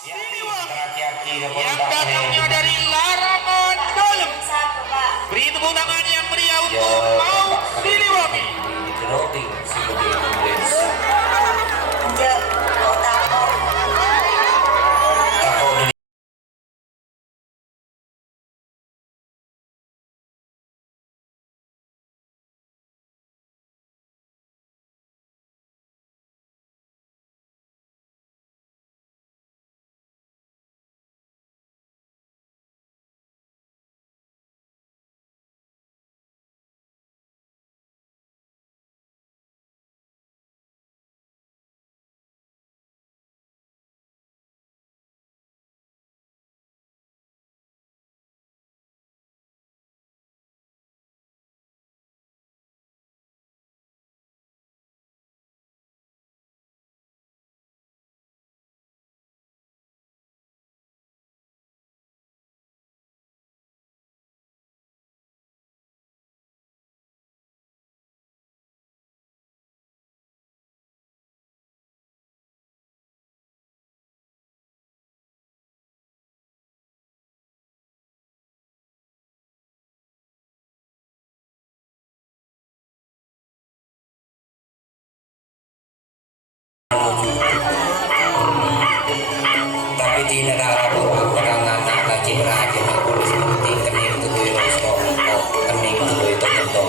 Siliwangi yang Yang datangnya dari Larangan Dalam. Beri tepuk tangan yang meriah untuk Mau Siliwangi. Tapi di negara doang orang anak lagi raja nak kulis penting kening tu tu rosok kening tu itu betul.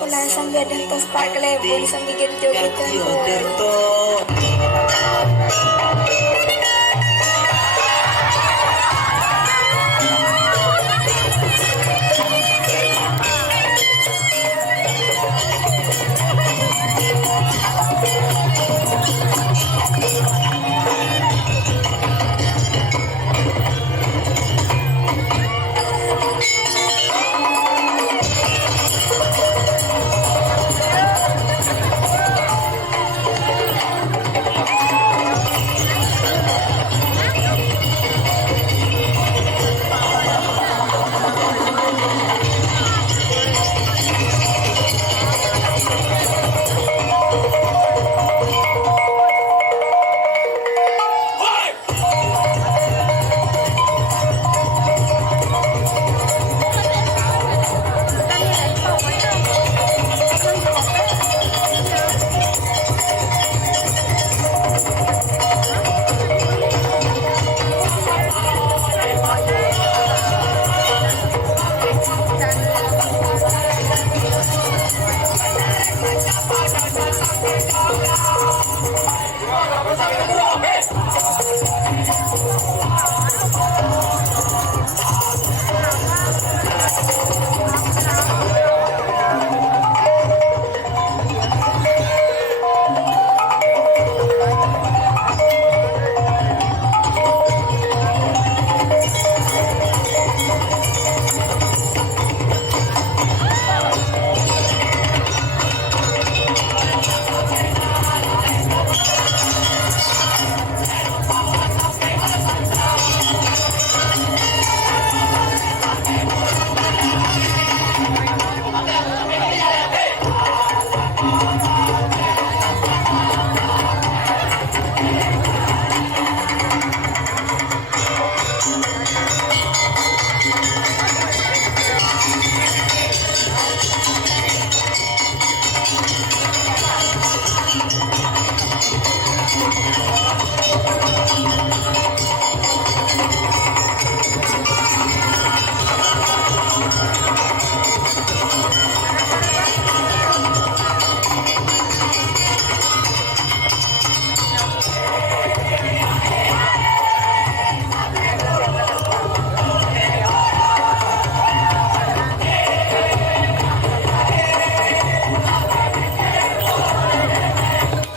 Pula sambil ada tos tak kelebon sambil gitu gitu.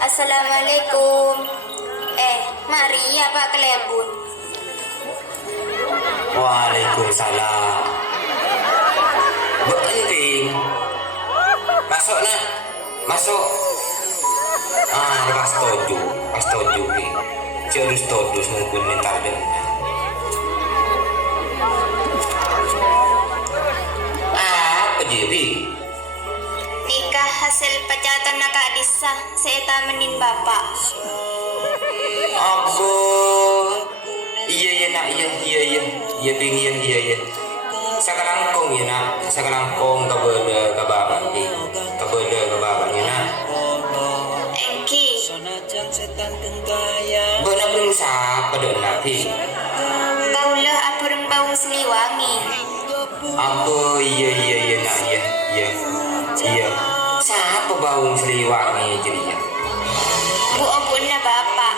Assalamualaikum. Mari Pak Kelebun. Waalaikumsalam. Berhenti. Masuk nak. Masuk. Pas setuju. Pas setuju ni. Jadi setuju mungkin minta dia. Apa jadi? Nikah hasil pecatan nakak disa saya menin bapak. Aku iya nak iya ping iya. Sekarang kong ya nak, sekarang kong kabel kababan ni, kabel kababan ni nak. Engki. Benar belum siapa dah nak pi. Baulah apurung bau seliwangi. Apa iya nak iya. Siapa bau seliwangi jadinya? Bu obunna bapak.